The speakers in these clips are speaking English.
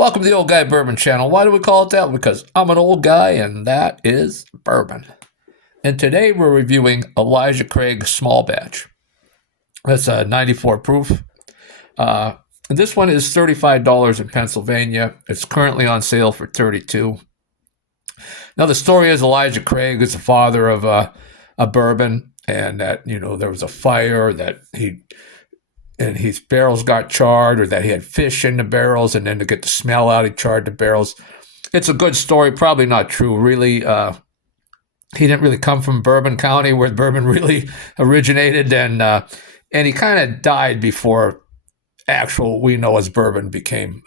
Welcome to the Old Guy Bourbon Channel. Why do we call it that? Because I'm an old guy and that is bourbon. And today we're reviewing Elijah Craig Small Batch. That's a 94 proof. This one is $35 in Pennsylvania. It's currently on sale for $32. Now the story is Elijah Craig is the father of a bourbon, and that there was a fire that his barrels got charred, or that he had fish in the barrels, and then to get the smell out, he charred the barrels. It's a good story, probably not true, really. He didn't really come from Bourbon County, where bourbon really originated, and he kind of died before we know as bourbon became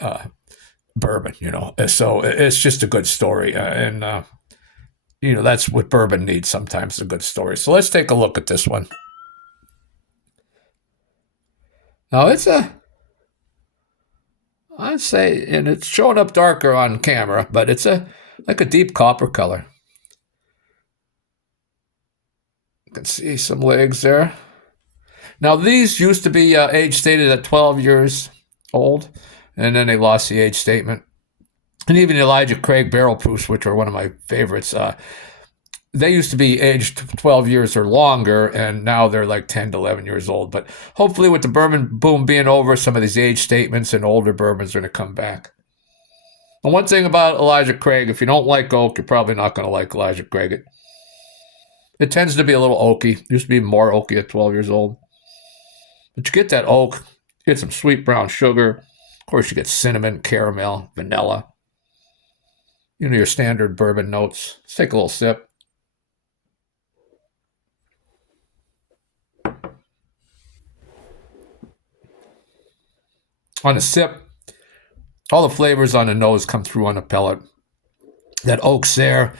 bourbon. So it's just a good story, and that's what bourbon needs sometimes, a good story. So let's take a look at this one. Now I'd say, and it's showing up darker on camera, but it's like a deep copper color. You can see some legs there. Now these used to be age stated at 12 years old, and then they lost the age statement. And even Elijah Craig barrel proofs, which are one of my favorites, they used to be aged 12 years or longer, and now they're like 10 to 11 years old. But hopefully with the bourbon boom being over, some of these age statements and older bourbons are going to come back. And one thing about Elijah Craig, if you don't like oak, you're probably not going to like Elijah Craig. It tends to be a little oaky. It used to be more oaky at 12 years old. But you get that oak, you get some sweet brown sugar. Of course, you get cinnamon, caramel, vanilla. Your standard bourbon notes. Let's take a little sip. On the sip, all the flavors on the nose come through on the palate. That oak's there,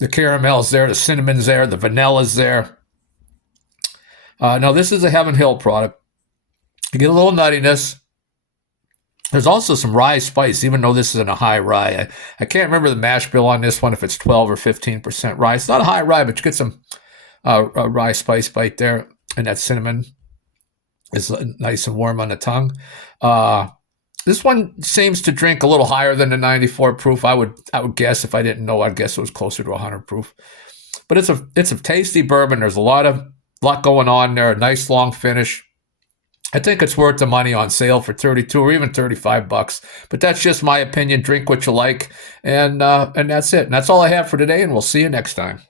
the caramel's there, the cinnamon's there, the vanilla's there. Now, this is a Heaven Hill product. You get a little nuttiness. There's also some rye spice, even though this isn't a high rye. I can't remember the mash bill on this one, if it's 12 or 15% rye. It's not a high rye, but you get some rye spice bite there, and that cinnamon is nice and warm on the tongue. This one seems to drink a little higher than the 94 proof. I would guess, if I didn't know, I'd guess it was closer to 100 proof. But it's a tasty bourbon. There's a lot going on there. A nice long finish. I think it's worth the money on sale for $32 or even $35. But that's just my opinion. Drink what you like, and that's it. And that's all I have for today. And we'll see you next time.